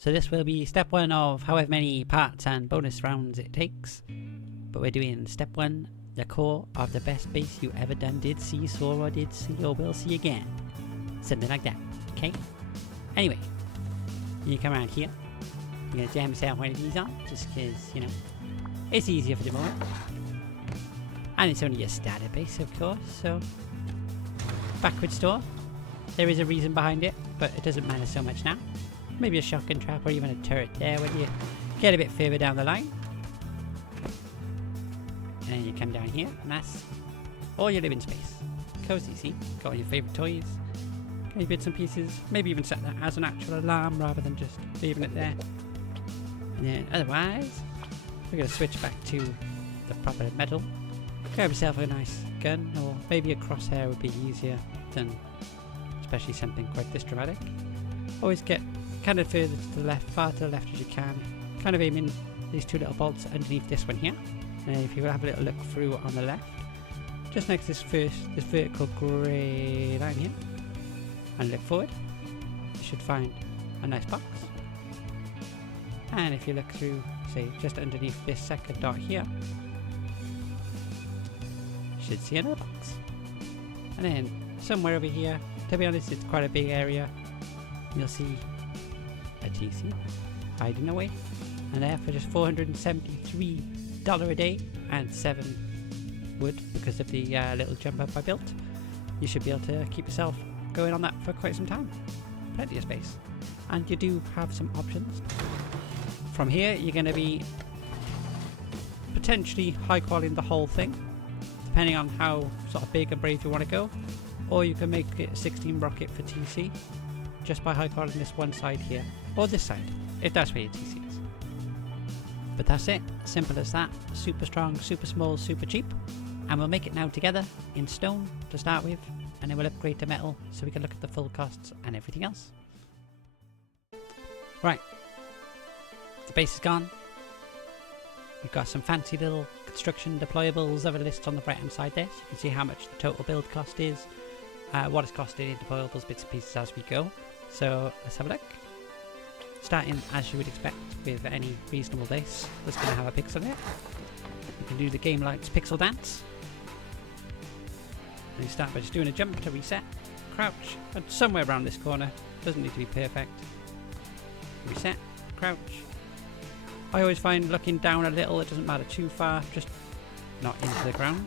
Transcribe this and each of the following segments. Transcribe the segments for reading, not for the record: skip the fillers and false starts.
So this will be step 1 of however many parts and bonus rounds it takes. But we're doing step 1, the core of the best base you ever done, did see, saw, or did see, or will see again. Something like that, okay? Anyway, you come around here. You're going to jam yourself one of these on, just because, you know, it's easier for the moment. And it's only a starter base, of course, so... Backward store. There is a reason behind it, but it doesn't matter so much now. Maybe a shotgun trap or even a turret there when you get a bit further down the line. And then you come down here, and that's all your living space. Cozy, see? Got all your favourite toys. Got your bits and pieces. Maybe even set that as an actual alarm rather than just leaving it there. And then otherwise, we're going to switch back to the proper metal. Grab yourself a nice gun, or maybe a crosshair would be easier than especially something quite this dramatic. Always get kind of further to the left, far to the left as you can. Kind of aiming these two little bolts underneath this one here. And if you have a little look through on the left, just next to this vertical grey line here, and look forward, you should find a nice box. And if you look through, say, just underneath this second dot here, you should see another box. And then somewhere over here, to be honest, it's quite a big area, you'll see a TC hiding away. And there for just $473 a day and 7 wood because of the little jump up I built, you should be able to keep yourself going on that for quite some time. Plenty of space. And you do have some options. From here you're going to be potentially high quality the whole thing, depending on how sort of big and brave you want to go, or you can make it a 16 rocket for TC just by high quality this one side here, or this side, if that's where your TC is. But that's it, simple as that. Super strong, super small, super cheap. And we'll make it now together in stone to start with, and then we'll upgrade to metal so we can look at the full costs and everything else. Right, the base is gone. We've got some fancy little construction deployables over the list on the right hand side there, so you can see how much the total build cost is, what it's costed in deployables, bits and pieces as we go. So let's have a look. Starting as you would expect with any reasonable base, that's going to have a pixel in it. You can do the Game Lights pixel dance. And you start by just doing a jump to reset, crouch, and somewhere around this corner, doesn't need to be perfect. Reset, crouch. I always find looking down a little, it doesn't matter too far, just not into the ground.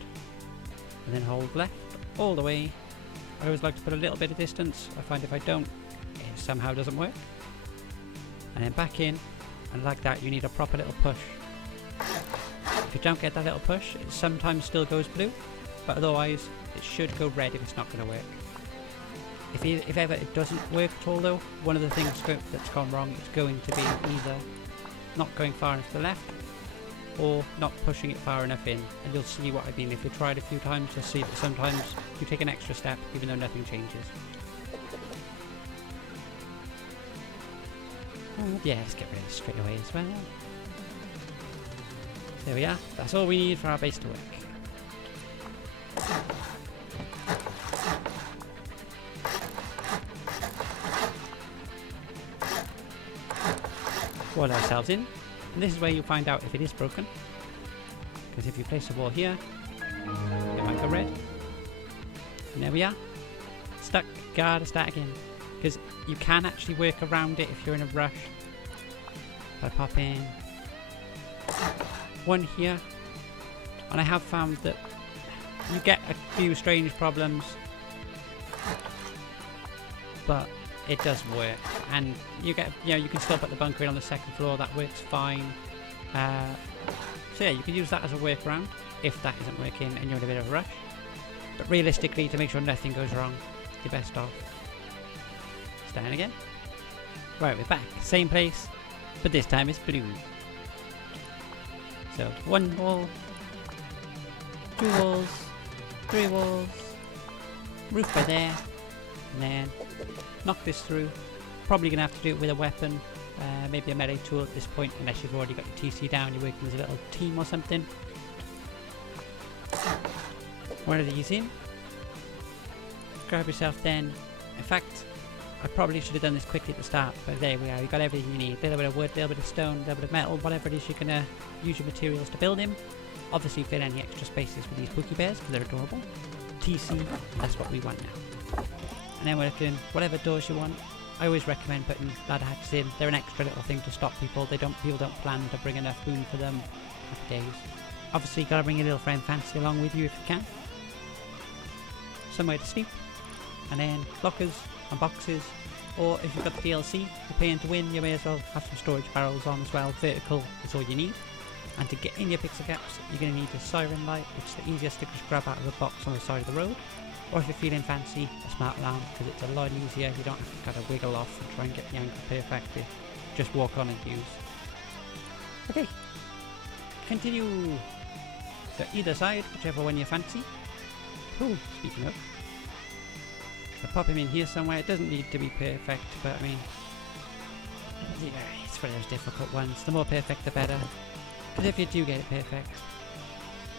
And then hold left all the way. I always like to put a little bit of distance. I find if I don't, it somehow doesn't work. And then back in, and like that you need a proper little push. If you don't get that little push, it sometimes still goes blue, but otherwise it should go red if it's not going to work. If ever it doesn't work at all though, one of the things that's gone wrong is going to be either not going far enough to the left, or not pushing it far enough in, and you'll see what I mean. If you try it a few times, you'll see that sometimes you take an extra step even though nothing changes. Yeah, let's get rid of it straight away as well. There we are, that's all we need for our base to work. Wall ourselves in, and this is where you'll find out if it is broken, because if you place a wall here, it might go red. And there we are, stuck. Gotta start again, because you can actually work around it if you're in a rush. If I pop in one here, and I have found that you get a few strange problems, but it does work, and you get, you can still put the bunker in on the second floor. That works fine. So yeah, you can use that as a workaround if that isn't working and you're in a bit of a rush. But realistically, to make sure nothing goes wrong, you're best off starting again. Right, we're back, same place, but this time it's blue. So 1 wall, 2 walls, 3 walls, roof by there, and then knock this through. Probably going to have to do it with a weapon, maybe a melee tool at this point, unless you've already got your TC down, you're working as a little team or something. One of these in. Grab yourself then. In fact, I probably should have done this quickly at the start, but there we are. You've got everything you need. A little bit of wood, a little bit of stone, a little bit of metal, whatever it is you're going to use your materials to build him. Obviously fill any extra spaces with these Pookie Bears because they're adorable. TC, that's what we want now. And then we're looking whatever doors you want. I always recommend putting ladder hatches in. They're an extra little thing to stop people. People don't plan to bring enough room for them. Happy days. Obviously, you gotta bring your little friend Fancy along with you if you can. Somewhere to sleep. And then lockers and boxes. Or if you've got the DLC, you're paying to win, you may as well have some storage barrels on as well. Vertical is all you need. And to get in your pixel gaps, you're going to need a siren light, which is the easiest to just grab out of the box on the side of the road. Or if you're feeling fancy, a smart alarm, because it's a lot easier. You don't have to kind of wiggle off and try and get the angle perfectly. Just walk on and use. Okay. Continue to either side, whichever one you fancy. Oh, speaking of. So pop him in here somewhere. It doesn't need to be perfect, but I mean, yeah, it's one of those difficult ones. The more perfect, the better. Because if you do get it perfect,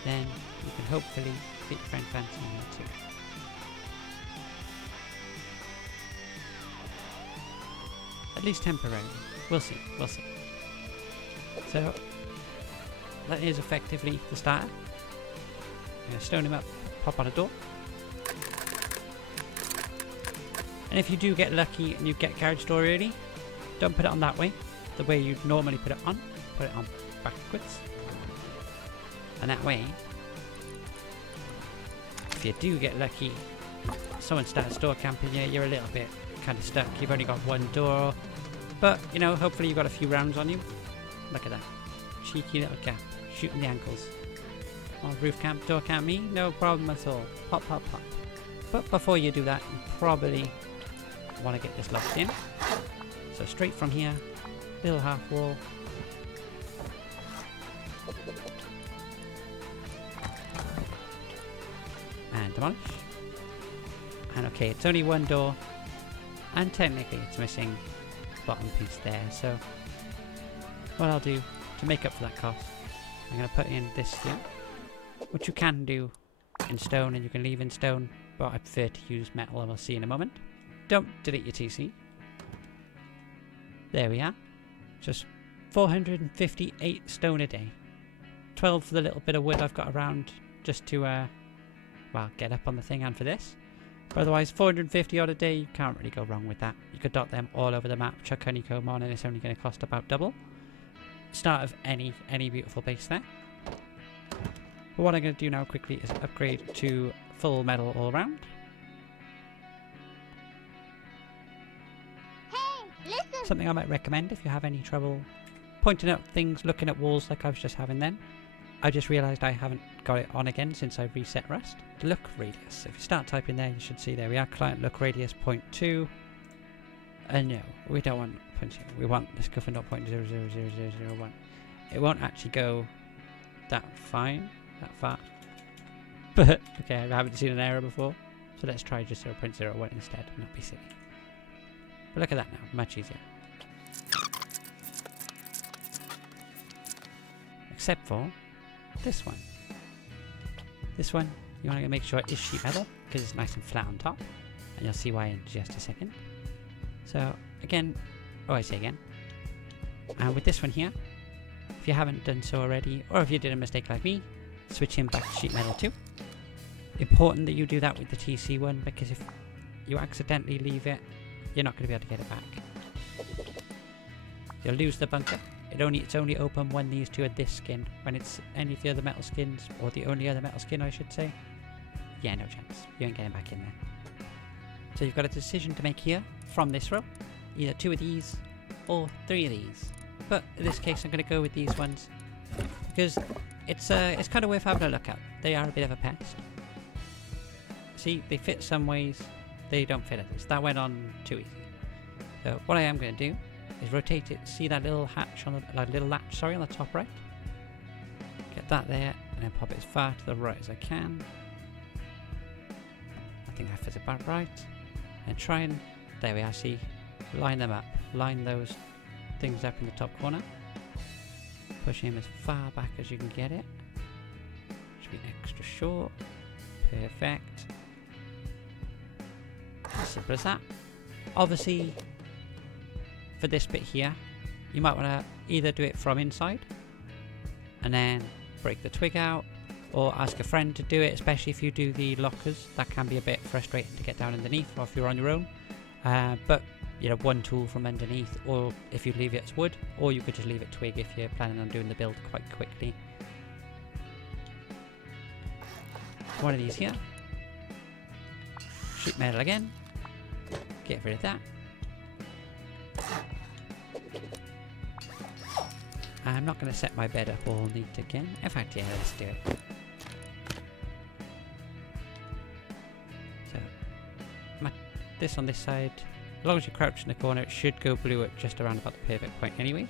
then you can hopefully fit your friend Fancy in there too. At least temporarily. We'll see, we'll see. So, that is effectively the starter. I'm going to stone him up, pop on a door. And if you do get lucky and you get garage door early, don't put it on that way. The way you'd normally put it on backwards. And that way, if you do get lucky, someone starts door camping you, you're a little bit kind of stuck. You've only got one door, but you know, hopefully you've got a few rounds on you. Look at that. Cheeky little gap, shooting the ankles. Oh, roof camp, door camp me, no problem at all. Pop, pop, pop. But before you do that, you probably want to get this locked in. So straight from here, little half wall. And demolish. And okay, it's only one door. And technically it's missing the bottom piece there. So what I'll do to make up for that cost, I'm going to put in this here. Which you can do in stone and you can leave in stone. But I prefer to use metal and we'll see in a moment. Don't delete your TC. There we are. Just 458 stone a day. 12 for the little bit of wood I've got around just to, well, get up on the thing and for this. But otherwise, 450 odd a day, you can't really go wrong with that. You could dot them all over the map, chuck honeycomb on, and it's only going to cost about double. Start of any beautiful base there. But what I'm going to do now quickly is upgrade to full metal all around. Something I might recommend if you have any trouble pointing out things, looking at walls like I was just having then. I just realised I haven't got it on again since I reset Rust. Look radius. If you start typing there, you should see there we are. Client look radius 0.2. No, we don't want 0.2. We want this go for 0.000001. It won't actually go that fine, that far. But okay, I haven't seen an error before. So let's try just 0.01 instead and not be silly. But look at that now, much easier. Except for this one. This one, you want to make sure it is sheet metal because it's nice and flat on top. And you'll see why in just a second. So again, I say again. And with this one here, if you haven't done so already, or if you did a mistake like me, switch him back to sheet metal too. Important that you do that with the TC one because if you accidentally leave it, you're not going to be able to get it back. You'll lose the bunker. It's only open when these two are this skin. When it's any of the other metal skins, or the only other metal skin I should say, yeah, no chance. You ain't getting back in there. So you've got a decision to make here from this row. Either 2 of these or 3 of these. But in this case I'm going to go with these ones because it's kind of worth having a look at. They are a bit of a pest. See, they fit some ways, they don't fit others. That went on too easy. So what I am going to do is rotate it. See that little hatch on the little latch, sorry, on the top right. Get that there, and then pop it as far to the right as I can. I think that fits about right. And try and there we are. See, line them up. Line those things up in the top corner. Push him as far back as you can get it. Should be extra short. Perfect. As simple as that. Obviously, for this bit here, you might want to either do it from inside and then break the twig out, or ask a friend to do it, especially if you do the lockers. That can be a bit frustrating to get down underneath, or if you're on your own. But you know, one tool from underneath, or if you leave it as wood, or you could just leave it twig if you're planning on doing the build quite quickly. One of these here. Sheet metal again. Get rid of that. I'm not going to set my bed up all neat again. In fact, yeah, let's do it. So, this on this side. As long as you crouch in the corner, it should go blue at just around about the perfect point anyway.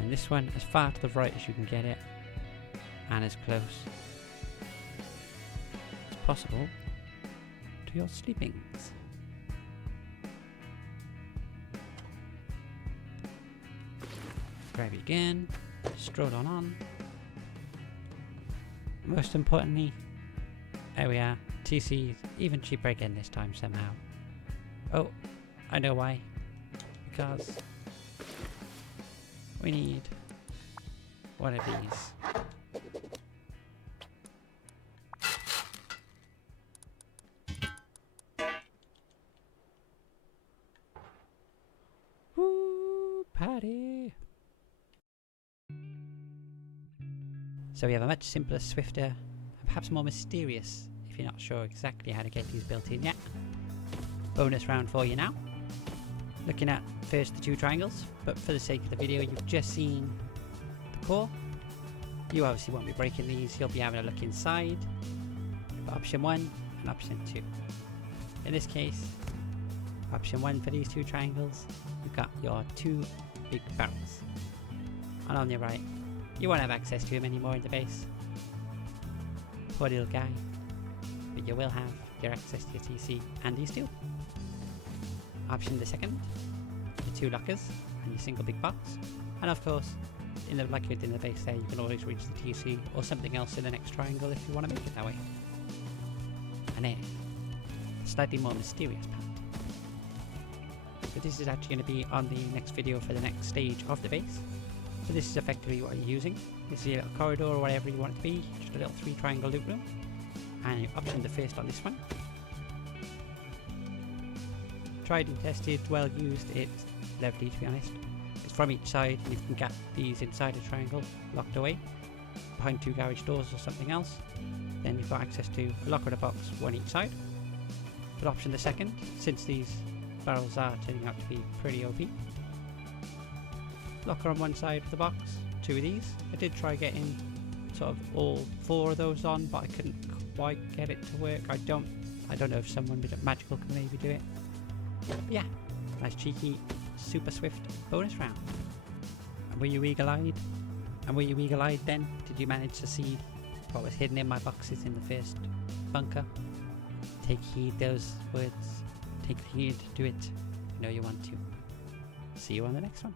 And this one as far to the right as you can get it, and as close as possible to your sleepings. Grab it again, stroll on. Most importantly, there we are, TC even cheaper again this time somehow. Oh, I know why. Because we need one of these. Woo, party! So we have a much simpler, swifter, and perhaps more mysterious, if you're not sure exactly how to get these built in yet, bonus round for you now. Looking at first the two triangles, but for the sake of the video you've just seen the core. You obviously won't be breaking these, you'll be having a look inside. But option 1 and option 2. In this case, option 1 for these two triangles, you've got your two big barrels. And on your right, you won't have access to him anymore in the base. Poor little guy. But you will have your access to your TC and these two. Option the second, your two lockers and your single big box. And of course, like you did in the base there, you can always reach the TC or something else in the next triangle if you want to make it that way. And then, the slightly more mysterious part. So this is actually going to be on the next video for the next stage of the base. So this is effectively what you're using. This is a little corridor or whatever you want it to be, just a little 3 triangle loop room. And you option the first on this one. Tried and tested, well used, it's lovely to be honest. It's from each side and you can get these inside a triangle locked away behind 2 garage doors or something else. Then you've got access to a locker and a box, one each side. But option the second, since these barrels are turning out to be pretty OP. Locker on one side of the box, 2 of these. I did try getting sort of all 4 of those on, but I couldn't quite get it to work. I don't know if someone with magical can maybe do it. But yeah, nice cheeky, super swift bonus round. And were you eagle-eyed? And were you eagle-eyed then? Did you manage to see what was hidden in my boxes in the first bunker? Take heed those words. Take heed, do it. You know you want to. See you on the next one.